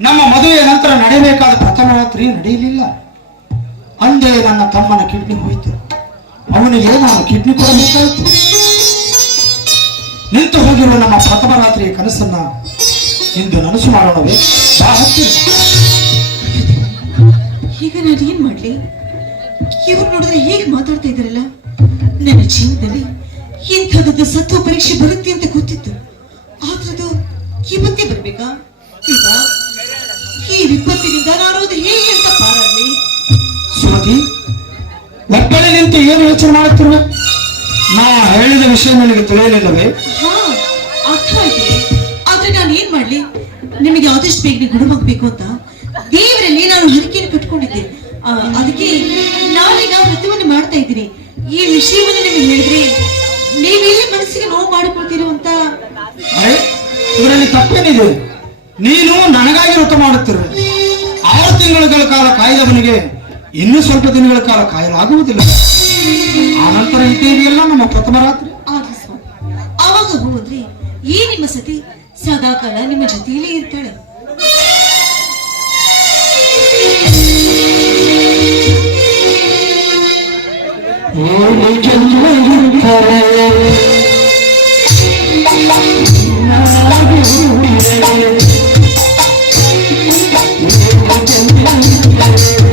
ನಮ್ಮ ಮದುವೆಯ ನಂತರ ನಡೆಯಬೇಕಾದ ಪ್ರಥಮ ರಾತ್ರಿ ನಡೆಯಲಿಲ್ಲ. ಅಂದೇ ನನ್ನ ತಮ್ಮನ ಕಿಡ್ನಿ ಹೋಯಿತು. ಅವನಿಗೆ ನಾನು ಕಿಡ್ನಿ ಕೊಡಬೇಕಾಯಿತು. ನಿಂತು ಹೋಗಿರುವ ನಮ್ಮ ಪ್ರಥಮ ರಾತ್ರಿಯ ಕನಸನ್ನ ಇಂದು ನನಸು ಮಾಡೋಣವೇ? ಬಾ ಈಗ ನಾನು ಏನ್ ಮಾಡ್ಲಿ? ಇವ್ರು ನೋಡಿದ್ರೆ ಹೇಗೆ ಮಾತಾಡ್ತಾ ಇದ್ದಾರಲ್ಲ? ನನ್ನ ಜೀವನದಲ್ಲಿ ಇಂಥದ್ದು ಸತ್ವ ಪರೀಕ್ಷೆ ಬರುತ್ತೆ ಅಂತ ಗೊತ್ತಿತ್ತು. ಆದ್ರದು ಇವತ್ತೇ ಬರ್ಬೇಕಾ? ಈಗ ಈ ವಿಪತ್ತಿನಿಂದ ನಾನು ಹೇಗೆ ಅಂತ ಪಾರಲ್ಲಿ ಸುಮತಿ ಒಬ್ಬಳೆ ನಿಂತು ಏನು ಯೋಚನೆ ಮಾಡುತ್ತಿರುವ? ನಾ ಹೇಳಿದ ವಿಷಯ ನನಗೆ ತಿಳಿಯಲಿಲ್ಲವೇ? ಹಾ ಅರ್ಥ ಆಯ್ತು. ಆದ್ರೆ ನಾನು ಏನ್ ಮಾಡ್ಲಿ? ನಿಮಗೆ ಆದಷ್ಟು ಬೇಗನೆ ಗುಣವಾಗ್ಬೇಕು ಅಂತ. ದೇವರಲ್ಲಿ ನಾನು ಹರಿಕೆಯನ್ನು ಕಟ್ಕೊಂಡಿದ್ದೆ ಆ, ಅದಕ್ಕೆ ನಾನೀಗ ವ್ರತವನ್ನು ಮಾಡ್ತಾ ಇದ್ದೀನಿ. ಈ ವಿಷಯವನ್ನು ನಿಮಗೆ ಹೇಳಿದ್ರೆ ನೀವೆಲ್ಲಿ ಮನಸ್ಸಿಗೆ ನೋವು ಮಾಡಿಕೊಳ್ತೀರೋ ಅಂತ. ಇವರಲ್ಲಿ ಇದರಲ್ಲಿ ತಪ್ಪೇನಿದೆ. ನೀನು ನನಗಾಗಿ ವ್ರತ ಮಾಡುತ್ತಿರು. ಆರು ತಿಂಗಳ ಕಾಲ ಕಾಯ್ದವನಿಗೆ ಇನ್ನೂ ಸ್ವಲ್ಪ ದಿನಗಳ ಕಾಲ ಕಾಯಲಾಗುವುದಿಲ್ಲ. ಆನಂತರ ಇದೆಯಲ್ಲ ನಮ್ಮ ಪ್ರಥಮ ರಾತ್ರಿ. ಅವಾಗ ಹೋದ್ರಿ ಈ ನಿಮ್ಮ ಸತಿ ಸದಾಕಾಲ ನಿಮ್ಮ ಜೊತೆಯಲ್ಲಿ ಇರ್ತಾಳೆ. ಯಾಕಣ್ಣ Thank you.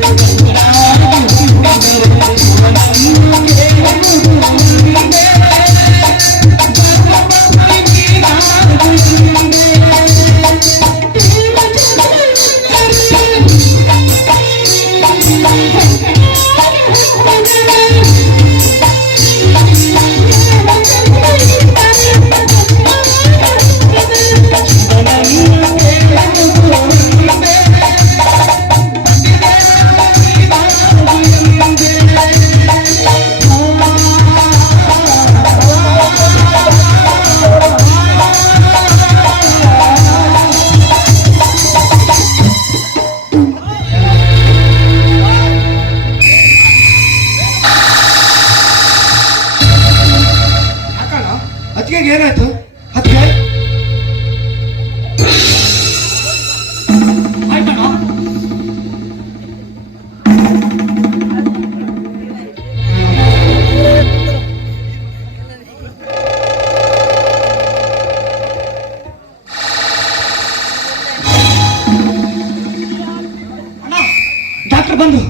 ಬಂದು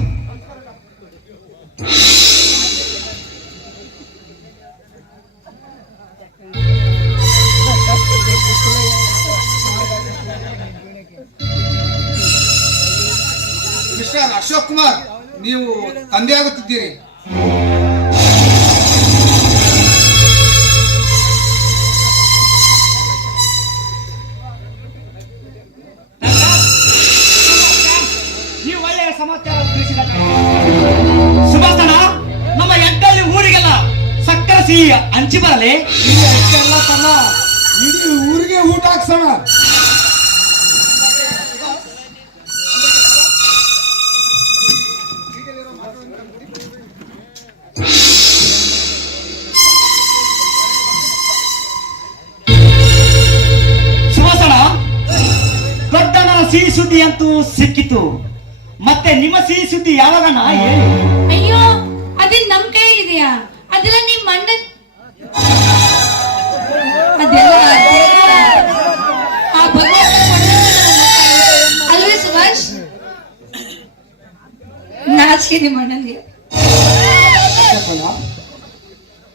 ಸಿಹಿ ಸುದ್ದಿ ಅಂತೂ ಸಿಕ್ಕಿತು. ಮತ್ತೆ ನಿಮ್ಮ ಸಿಹಿ ಸುದ್ದಿ ಯಾವಾಗ ಅಯ್ಯೋ ಅದೇನ್ ನಮ್ ಕೈಯಲ್ಲಿದೆಯಾ? ಅದೆಲ್ಲ ನಿಮ್ ಮಂಡ ಅದೆಲ್ಲ ಆ ಭಗವಂತ ಅಲ್ವೇ ಸುಭಾಷ್? ನಾಚಿಕೆ ನಿಮ್ಮ ಅಣ್ಣನ್ಗೆ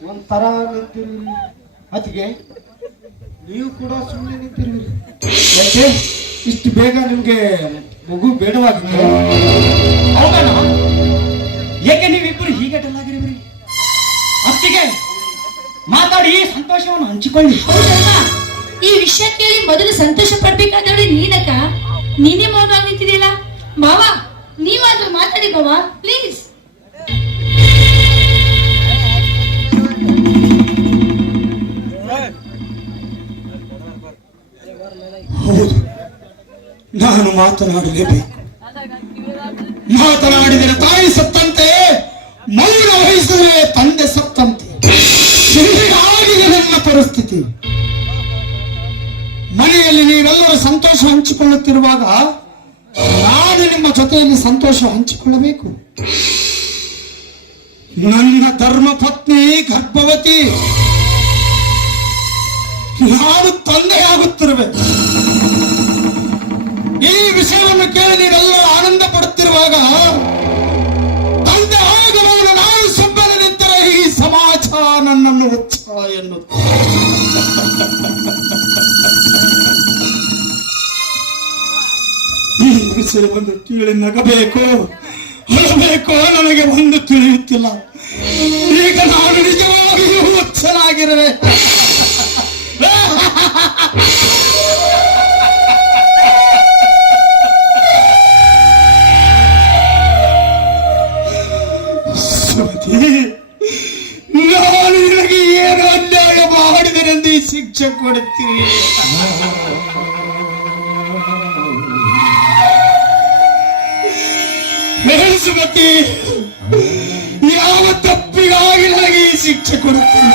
ಒಂಥರ ಅತ್ತಿಗೆ ಅತಿಗೆ ನೀವು ಕೂಡ ಸುಮ್ಮನೆ ನಿಂತಿರಿ. ಇಷ್ಟು ಬೇಗ ನಿಮ್ಗೆ ಮಗು ಬೇಡವಾಗಿತ್ತು. ಹೌದಣ್ಣ ಏಕೆ ನೀವಿಬ್ಬರು ಹೀಗೆ ಡಲ್ಲಾಗಿರಿ ಅತ್ತಿಗೆ ಮಾತಾಡಿ ಈ ಸಂತೋಷವನ್ನು ಹಂಚಿಕೊಳ್ಳಿ. ಈ ವಿಷಯ ಕೇಳಿ ಮೊದಲು ಸಂತೋಷ ಪಡ್ಬೇಕಾದವಳಿ ನೀನಕ್ಕ? ನೀನೇ ಮೌನ ನಿಂತಿದೆಯಲ್ಲ ಮಾವ, ನೀವಾದ್ರೂ ಮಾತಾಡಿ ಬಾವ ಮಾತನಾಡಲೇಬೇಕು. ಮಾತನಾಡಿದರೆ ತಾಯಿ ಸತ್ತಂತೆ, ಮೌನ ವಹಿಸಿದರೆ ತಂದೆ ಸತ್ತಂತೆ. ಆಗಿದೆ ನನ್ನ ಪರಿಸ್ಥಿತಿ. ಮನೆಯಲ್ಲಿ ನೀವೆಲ್ಲರೂ ಸಂತೋಷ ಹಂಚಿಕೊಳ್ಳುತ್ತಿರುವಾಗ ನಾನು ನಿಮ್ಮ ಜೊತೆಯಲ್ಲಿ ಸಂತೋಷ ಹಂಚಿಕೊಳ್ಳಬೇಕು. ನನ್ನ ಧರ್ಮ ಪತ್ನಿ, ಗರ್ಭವತಿ ನಾನು ತಂದೆಯಾಗುತ್ತಿರುವೆ? ಈ ವಿಷಯವನ್ನು ಕೇಳಿ ನೀವೆಲ್ಲರೂ ಆನಂದ ಪಡುತ್ತಿರುವಾಗ ತಂದೆ ಆಗಬಹುದು ನಾವು ಸುಮ್ಮನೆ ನಿಂತರೆ ಈ ಸಮಾಜ ನನ್ನನ್ನು ಉಚ್ಚ ಈ ವಿಷಯವನ್ನು ಕೇಳಿ ನಗಬೇಕು. ಹೇಳಬೇಕು ನನಗೆ ಒಂದು ತಿಳಿಯುತ್ತಿಲ್ಲ. ಈಗ ನಾನು ನಿಜವಾಗಿಯೂ ಹುಚ್ಚನಾಗಿರುವೆ. ಈ ಶಿಕ್ಷೆ ಕೊಡ್ತೀರಿ? ಸುಮತಿ, ಯಾವ ತಪ್ಪಿಗಾಗಿ ಈ ಶಿಕ್ಷೆ ಕೊಡುತ್ತೀರಿ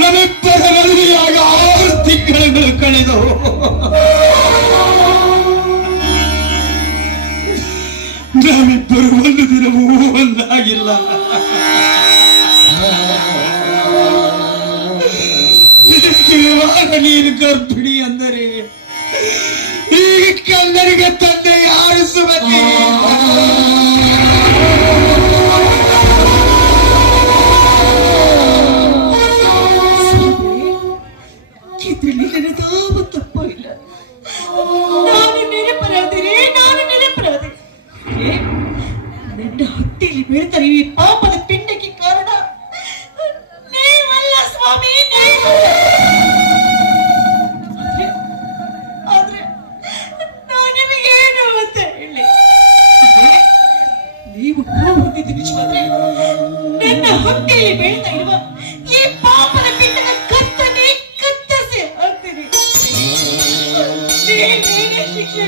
ನಮ್ಮಿಬ್ಬರ ಮದುವೆಯಾಗ ಆರು ತಿಂಗಳುಗಳು ಕಳೆದು. ನಾವಿಬ್ಬರು ಒಂದು ದಿನವೂ ಒಂದಾಗಿಲ್ಲ. ನೀನು ಗರ್ಭಿಣಿ ಅಂದರೆ ಈಗ ಕನ್ನಡಿಗೆ ತಂದೆ ಯಾರು ಸುಮತಿ ನೀ- ಶಿಕ್ಷೆ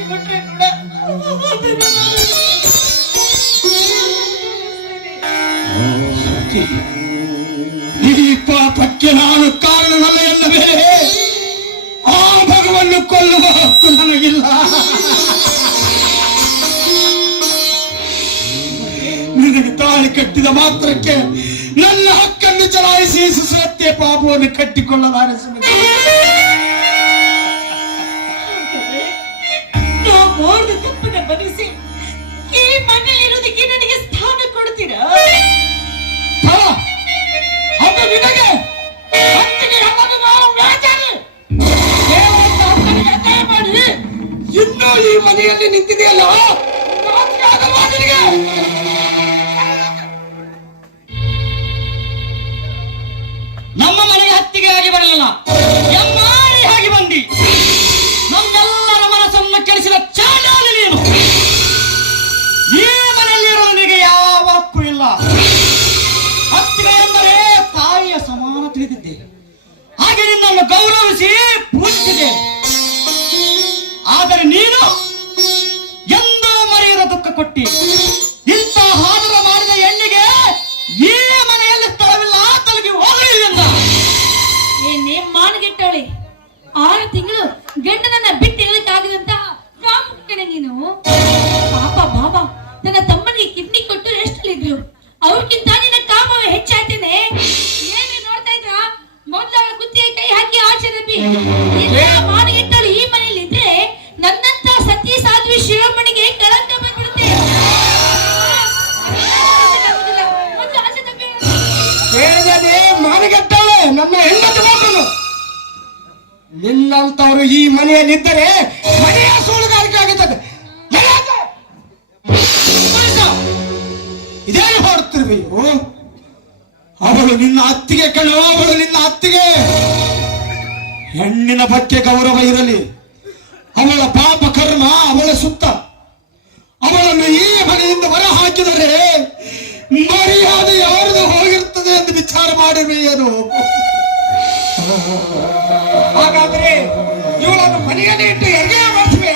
ಈ ಪಾಪಕ್ಕೆ ನಾನು ಕಾರಣನಲ್ಲ ಎನ್ನವೇ ಆ ಭಗವನ್ನು ಕೊಲ್ಲುವ ಹಕ್ಕು ನನಗಿಲ್ಲ ನಿನಗೆ ತಾಳಿ ಕಟ್ಟಿದ ಮಾತ್ರಕ್ಕೆ ನನ್ನ ಹಕ್ಕನ್ನು ಚಲಾಯಿಸಿ ಸುಸತ್ಯ ಪಾಪವನ್ನು ಕಟ್ಟಿಕೊಳ್ಳಲಾರೆ ಸುಮತಿ. ಈ ಮನೆಯಲ್ಲಿ ನಿಂತಿದೆಯಲ್ಲ ನಿನ್ನಂತವರು ಈ ಮನೆಯಲ್ಲಿದ್ದರೆ ಮನೆಯ ಸೋಳುಗಾರಿಕೆ ಆಗುತ್ತದೆ. ಇದೇನು ಮಾಡುತ್ತಿರುವೆಯೋ ಅವಳು ನಿನ್ನ ಅತ್ತಿಗೆ ಕಣೋ, ಅವಳು ನಿನ್ನ ಅತ್ತಿಗೆ. ಹೆಣ್ಣಿನ ಬಗ್ಗೆ ಗೌರವ ಇರಲಿ. ಅವಳ ಪಾಪ ಕರ್ಮ ಅವಳ ಸುತ್ತ. ಅವಳನ್ನು ಈ ಮನೆಯಿಂದ ಹೊರ ಹಾಕಿದರೆ ಮರ್ಯಾದೆ ಯಾರದು ಹೋಗಿರ್ತದೆ ಎಂದು ವಿಚಾರ ಮಾಡಿರುವೆಯರು ಹಾಗಾದ್ರೆ ಇವಳನ್ನು ಮನೆಯಲ್ಲಿ ಇಟ್ಟು ಹೆರಿಗೆ ಮಾಡಿಸುವೆ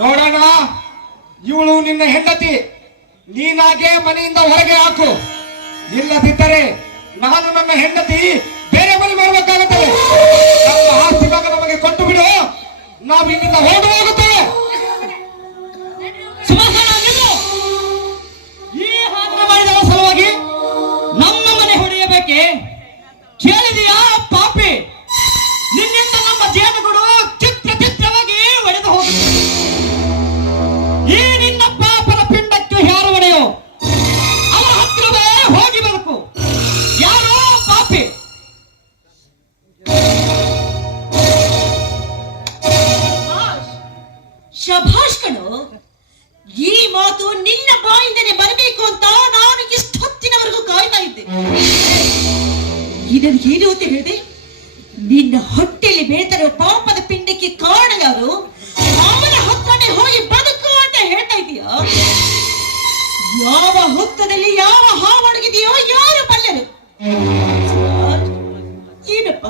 ನೋಡೋಣ ಇವಳು ನಿನ್ನ ಹೆಂಡತಿ. ನೀನಾಗೆ ಮನೆಯಿಂದ ಹೊರಗೆ ಹಾಕು. ಇಲ್ಲದಿದ್ದರೆ ನಾನು ನನ್ನ ಹೆಂಡತಿ ಬೇರೆ ಮನೆ ಬರಬೇಕಾಗುತ್ತದೆ. ನಮ್ಮ ಆಸ್ತಿ ಭಾಗ ನಮಗೆ ಕೊಟ್ಟು ಬಿಡು. ನಾವು ಇಲ್ಲಿಂದ ಹೋಗುತ್ತೇವೆ. ಏನು ಅಂತ ಹೇಳಿದೆ, ನಿನ್ನ ಹೊಟ್ಟೆಯಲ್ಲಿ ಬೇಳ್ತಾರೆ ಪಾಪದ ಪಿಂಡಕ್ಕೆ ಕಾರಣ ಯಾರು? ಅವನ ಹತ್ತನೇ ಹೋಗಿ ಬದುಕು ಅಂತ ಹೇಳ್ತಾ ಇದೀಯಾ? ಯಾವ ಹೊತ್ತದಲ್ಲಿ ಯಾವ ಹಾವಡಗಿದೆಯೋ ಯಾರು ಬಲ್ಲರು? ಏನಪ್ಪ?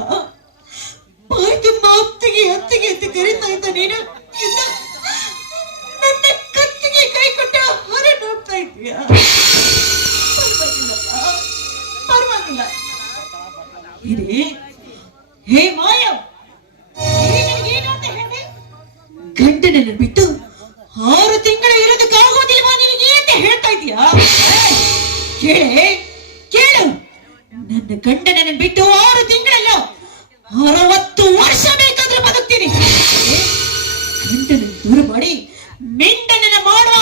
ಬಾಯಿ ಹತ್ತಿಗೆ ಅತ್ತಿಗೆ ಅಂತ ಕರೀತಾ ಇದ್ದ ನೀನು? ನನ್ನ ಕತ್ತಿಗೆ ಕೈ ಕೊಟ್ಟ ಹೊರ ನೋಡ್ತಾ ಇದೀಯಾ? ಪರವಾಗಿಲ್ಲಪ್ಪ ಪರವಾಗಿಲ್ಲ. ಇದೆ ಹೇ ಮಾಯ. ಗಂಡನನ್ನು ಬಿಟ್ಟು ಆರು ತಿಂಗಳು ಇರೋದಕ್ಕಾಗೋದಿಲ್ವಾ ನಿನಗೆ ಅಂತ ಹೇಳ್ತಾ ಇದೀಯಾ ಕೇಳೆ, ಕೇಳು. ನನ್ನ ಗಂಡನನ್ನು ಬಿಟ್ಟು ಆರು ತಿಂಗಳಲ್ಲ, ಅರವತ್ತು ವರ್ಷ ಬೇಕಾದ್ರೆ ಬದುಕ್ತೀನಿ. ಗಂಡನನ್ನು ದೂರ ಮಾಡಿ ಮೆಂಡನನ್ನು ಮಾಡುವ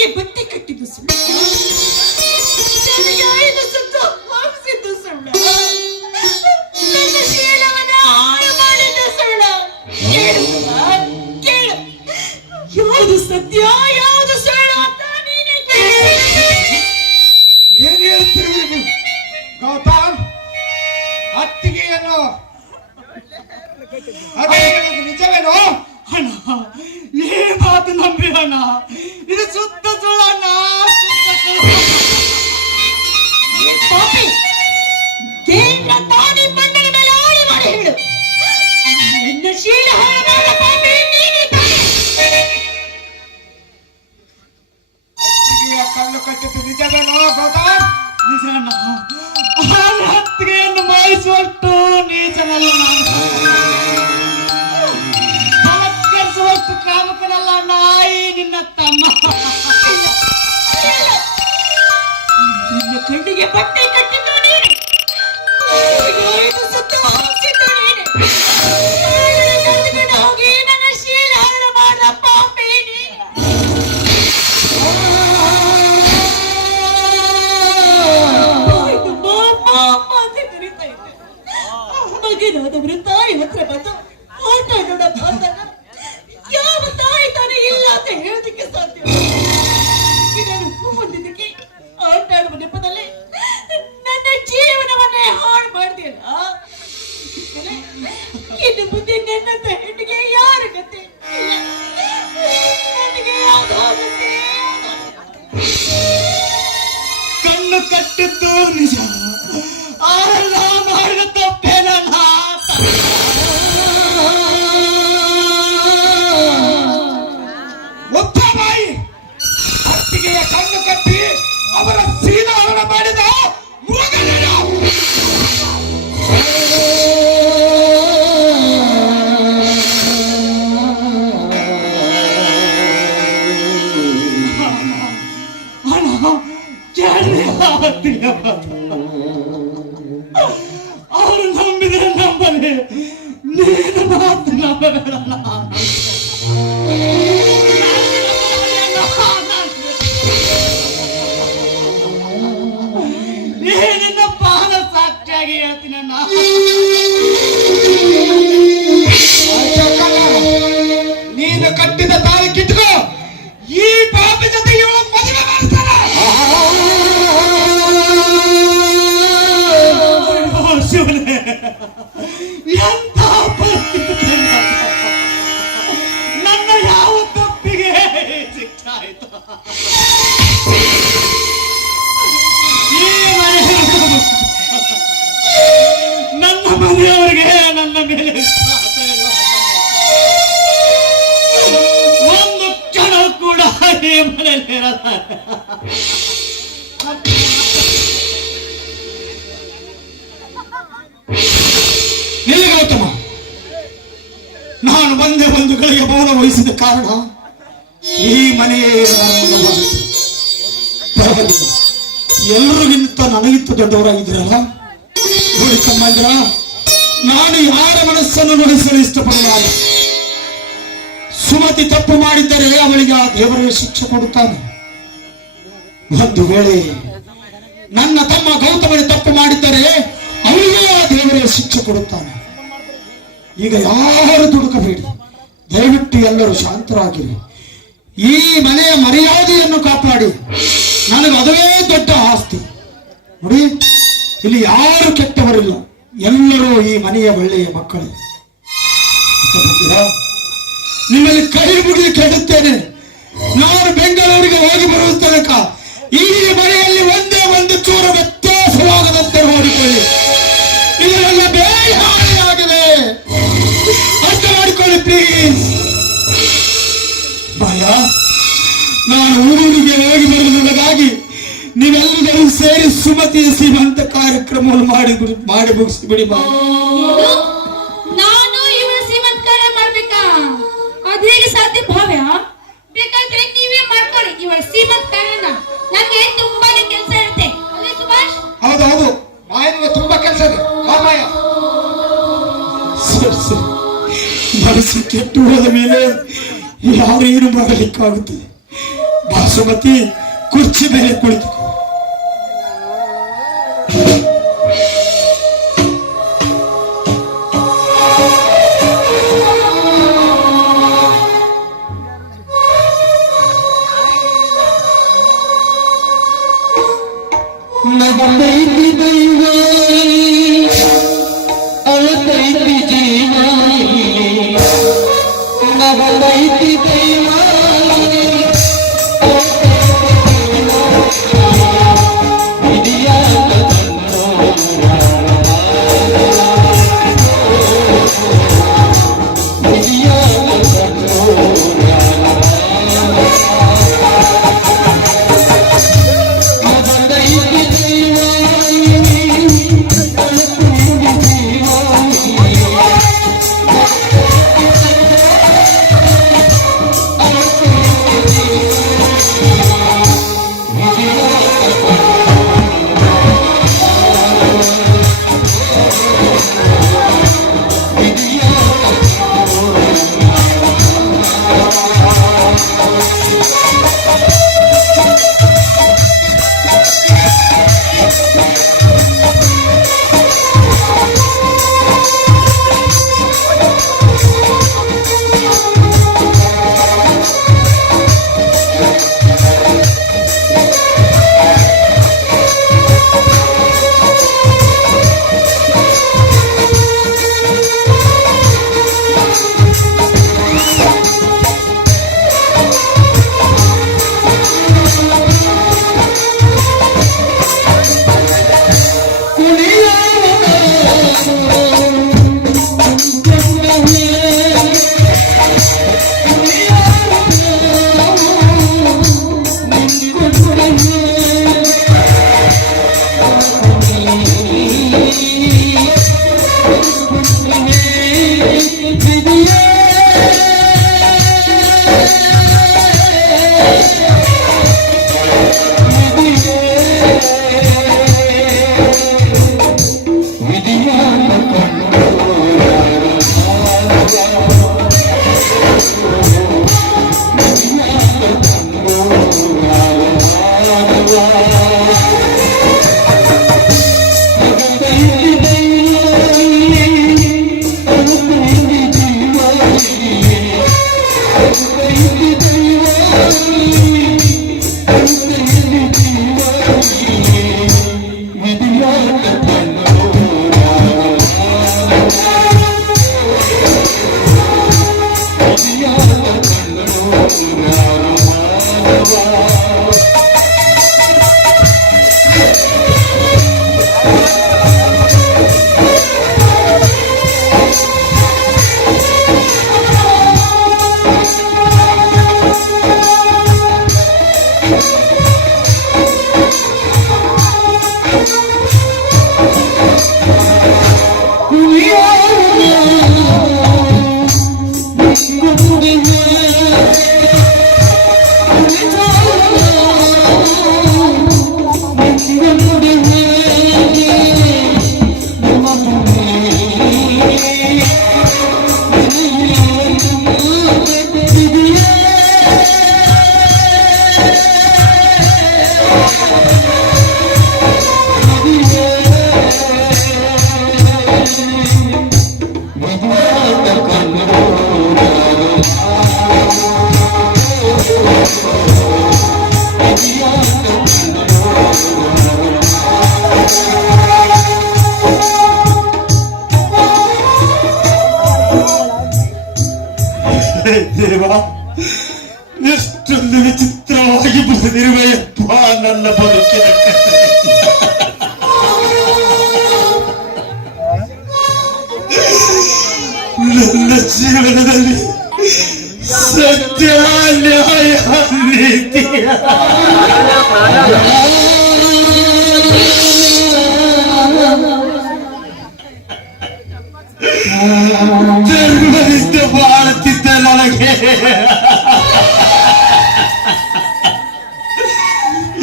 ನಿನಗೆ ಬಟ್ಟೆ ಕಟ್ಟಿದ್ದು ಸುಳ್ಳು ಆತ್ಮೀಯನ್ನು ಬಯಸುವಷ್ಟು ನೀಚನಲ್ಲ ಬಲತ್ಕರಿಸುವಷ್ಟು ಕಾಮಕನಲ್ಲ ನಾಯಿ ನಿನ್ನ ತಮ್ಮ. ನಿನ್ನ ಬಟ್ಟೆ ಕಟ್ಟಿದ್ದು ನೀನು. que todo ಹೇಳ್ತೀನಿ ನಾನು ಎಲ್ರಿಗಿಂತ ನನಗಿಂತ ದೊಡ್ಡವರಾಗಿದ್ದೀರಲ್ಲ? ನೋಡಿ ಕಮ್ಮಂದ್ರ ನಾನು ಯಾರ ಮನಸ್ಸನ್ನು ನುಡಿಸಲು ಇಷ್ಟಪಡಲಾರ ಸುಮತಿ ತಪ್ಪು ಮಾಡಿದ್ದರೆ ಅವಳಿಗೆ ಆ ದೇವರೇ ಶಿಕ್ಷೆ ಕೊಡುತ್ತಾನೆ. ಒಂದು ವೇಳೆ ನನ್ನ ತಮ್ಮ ಗೌತಮನೇ ತಪ್ಪು ಮಾಡಿದ್ದರೆ ಅವಳಿಗೆ ಆ ದೇವರೇ ಶಿಕ್ಷೆ ಕೊಡುತ್ತಾನೆ. ಈಗ ಯಾರು ದುಡುಕಬೇಡಿ. ದಯವಿಟ್ಟು ಎಲ್ಲರೂ ಶಾಂತರಾಗಿರಿ. ಈ ಮನೆಯ ಮರ್ಯಾದೆಯನ್ನು ಕಾಪಾಡಿ. ನನಗೆ ಅದುವೇ ದೊಡ್ಡ ಆಸ್ತಿ. ನೋಡಿ, ಇಲ್ಲಿ ಯಾರು ಕೆಟ್ಟವರಿಲ್ಲ. ಎಲ್ಲರೂ ಈ ಮನೆಯ ಒಳ್ಳೆಯ ಮಕ್ಕಳು? ನಿಮ್ಮಲ್ಲಿ ಕೈ ಮುಗಿದು ಕೇಳುತ್ತೇನೆ ನಾನು ಬೆಂಗಳೂರಿಗೆ ಹೋಗಿ ಬರುವ ತನಕ ಈ ಮನೆಯಲ್ಲಿ ಒಂದೇ ಒಂದು ಚೂರು ವ್ಯತ್ಯಾಸವಾಗದಂತೆ ನೋಡಿಕೊಳ್ಳಿ. ಇದರೆಲ್ಲ ಬೇರೆ ಸುಮತಿ ಸೀಮಂತ ಕಾರ್ಯಕ್ರಮವನ್ನು ಮಾಡಿ ಬಿಡಿ- ಮಾಡಿ ಮುಗಿಸಿಬಿಡಿ ಬಾ. ಏನು? ನಾನು ಇವಳ ಸೀಮಂತಕಾರ ಮಾಡ್ಬೇಕಾ? ಅದು ಹೇಗೆ ಸಾಧ್ಯ ಭಾವ್ಯ? ಬೇಕಾದ್ರೆ ನೀವೇ ಮಾಡ್ಕೊಳ್ಳಿ ಇವಳ ಸೀಮಂತಕಾರನ ನಂಗೆ ತುಂಬಾನೇ ಕೆಲಸ ಇರುತ್ತೆ. ಅಲ್ಲೇ ಸುಭಾಷ್? ಹೌದು ಹೌದು. ಮಾಯನಿಗೆ ತುಂಬಾ ಕೆಲಸ ಇದೆ. ಬಾ ಮಾಯ. ಸರಿ ಸರಿ. ಮನಸ್ಸು ಕೆಟ್ಟು ಹೋದ ಮೇಲೆ ಯಾರು ಏನು ಮಾಡಲಿಕ್ಕಾಗುತ್ತದೆ ಬಾಸುಮತಿ ಕುರ್ಚಿ ಮೇಲೆ ಕುಳಿತುಕೋ ನಗದೈತಿ ದೈವ. Nessun dove ti trovi, che posso dire, ma è buona la parrucchiera. ಧರ್ಮದಿಂದ ಬಾಳುತ್ತಿದ್ದ ನನಗೆ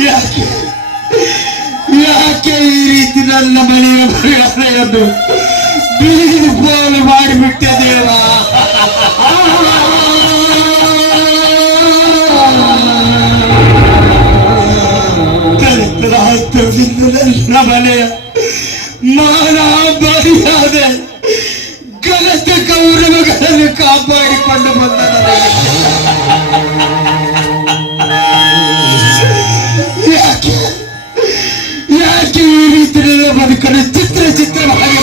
ಯಾಕೆ ಯಾಕೆ ಈ ರೀತಿ ನನ್ನ ಮನೆಯ ಮರ್ಯಾದೆಯನ್ನು ಬೀದಿ ಪಾಲು ಮಾಡಿಬಿಟ್ಟೆ ದೇವ ಕಲಿತರಾಯ್ತವಿಂದ ನನ್ನ ಮನೆಯ ಮಾನ ಮರ್ಯಾದೆ ಘನತೆ ಗೌರವಗಳನ್ನು ಕಾಪಾಡಿಕೊಂಡು ಬಂದ ನನಗೆ ಯಾಕೆ ಯಾಕೆ ಈ ರೀತಿ ನನ್ನ ಬದುಕನ್ನು ಚಿತ್ರ ಚಿತ್ರವಾಗಿ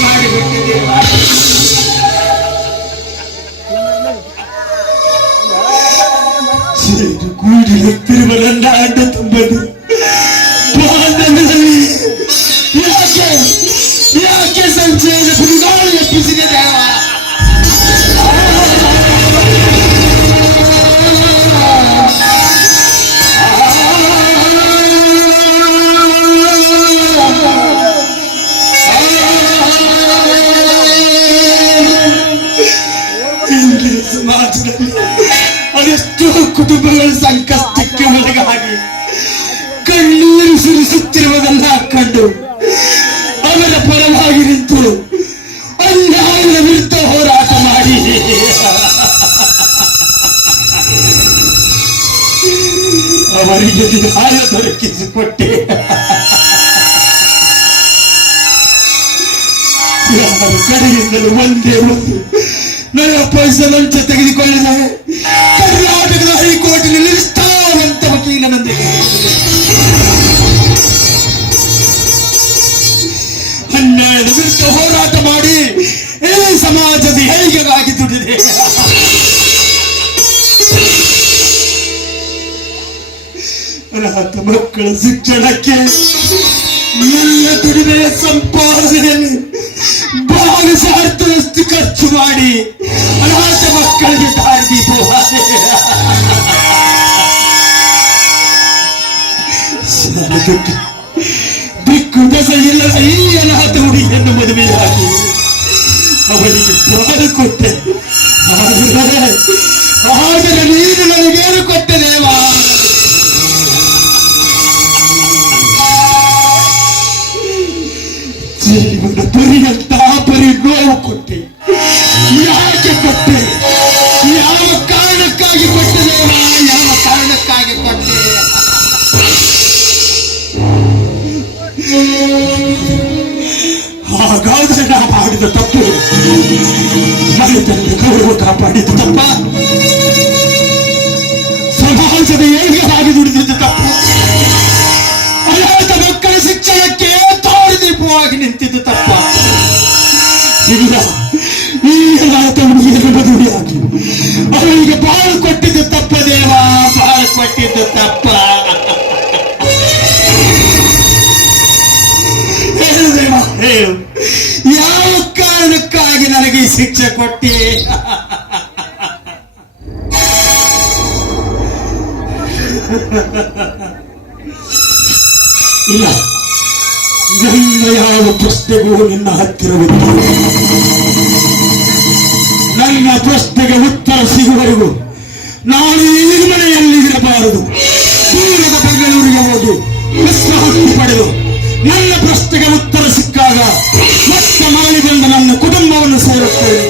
ಮಕ್ಕಳ ಶಿಕ್ಷಣಕ್ಕೆ ಎಲ್ಲ ದುಡಿಮೆ ಸಂಪಾದನೆಯಲ್ಲಿ ಭಾಗಸಾರ್ಥದಷ್ಟು ಖರ್ಚು ಮಾಡಿ ಅನಾಥ ಮಕ್ಕಳಿಗೆ ದಾರಿ ದಿಕ್ಕು ದಸ ಇಲ್ಲದ ಈ ಅನಾಥ ಹುಡುಗಿಯನ್ನು ಮದುವೆಯಾಗಿ ಅವರಿಗೆ ಪಾಲು ಕೊಟ್ಟೆ. ಆದರೆ ನೀನು ನನಗೇನು ಕೊಟ್ಟೆ ದೇವಾ? ನೋವು ಕೊಟ್ಟೆ ಯಾಕೆ ಕೊಟ್ಟೆ? ಯಾವ ಕಾರಣಕ್ಕಾಗಿ ಕೊಟ್ಟೆ? ದೇವ ಯಾವ ಕಾರಣಕ್ಕಾಗಿ ಕೊಟ್ಟೆ? ಹಾಗಾದ್ರೆ ನಾ ತಪ್ಪು. ಮನೆತನದ ಗೌರವ ಕಾಪಾಡಿದ ತಪ್ಪ? ಸಮಾಜದ ಏಳಿಗೆಗಾಗಿ ದುಡಿದಿದ್ದ ನಿಂತಿದ್ದು ತಪ್ಪ? ಇಲ್ಲ. ಈ ಅನಾಥ ಹುಡುಗಿಯನ್ನು ಮದುವೆಯಾಗಿ ಅವರಿಗೆ ಬಾಳು ಕೊಟ್ಟಿದ್ದು ತಪ್ಪ ದೇವ, ಬಾಳು ಕೊಟ್ಟಿದ್ದು ತಪ್ಪ. ಹೇಳು ದೇವ, ಹೇಳು. ಯಾವ ಕಾರಣಕ್ಕಾಗಿ ನನಗೆ ಈ ಶಿಕ್ಷೆ ಕೊಟ್ಟಿ? ಪ್ರಶ್ನೆಗೂ ನಿನ್ನ ಹತ್ತಿರವಿತ್ತು ನನ್ನ ಪ್ರಶ್ನೆಗೆ ಉತ್ತರ ಸಿಗುವವರೆಗೂ ನಾನು ಈ ಮನೆಯಲ್ಲಿ ಇರಬಾರದು. ದೂರದ ಬೆಂಗಳೂರಿಗೆ ಹೋಗಿ ಹಕ್ಕು ಪಡೆದು ನನ್ನ ಪ್ರಶ್ನೆಗೆ ಉತ್ತರ ಸಿಕ್ಕಾಗ ಮತ್ತೆ ಮರಳಿ ಬಂದ ನನ್ನ ಕುಟುಂಬವನ್ನು ಸೇರುತ್ತೇನೆ.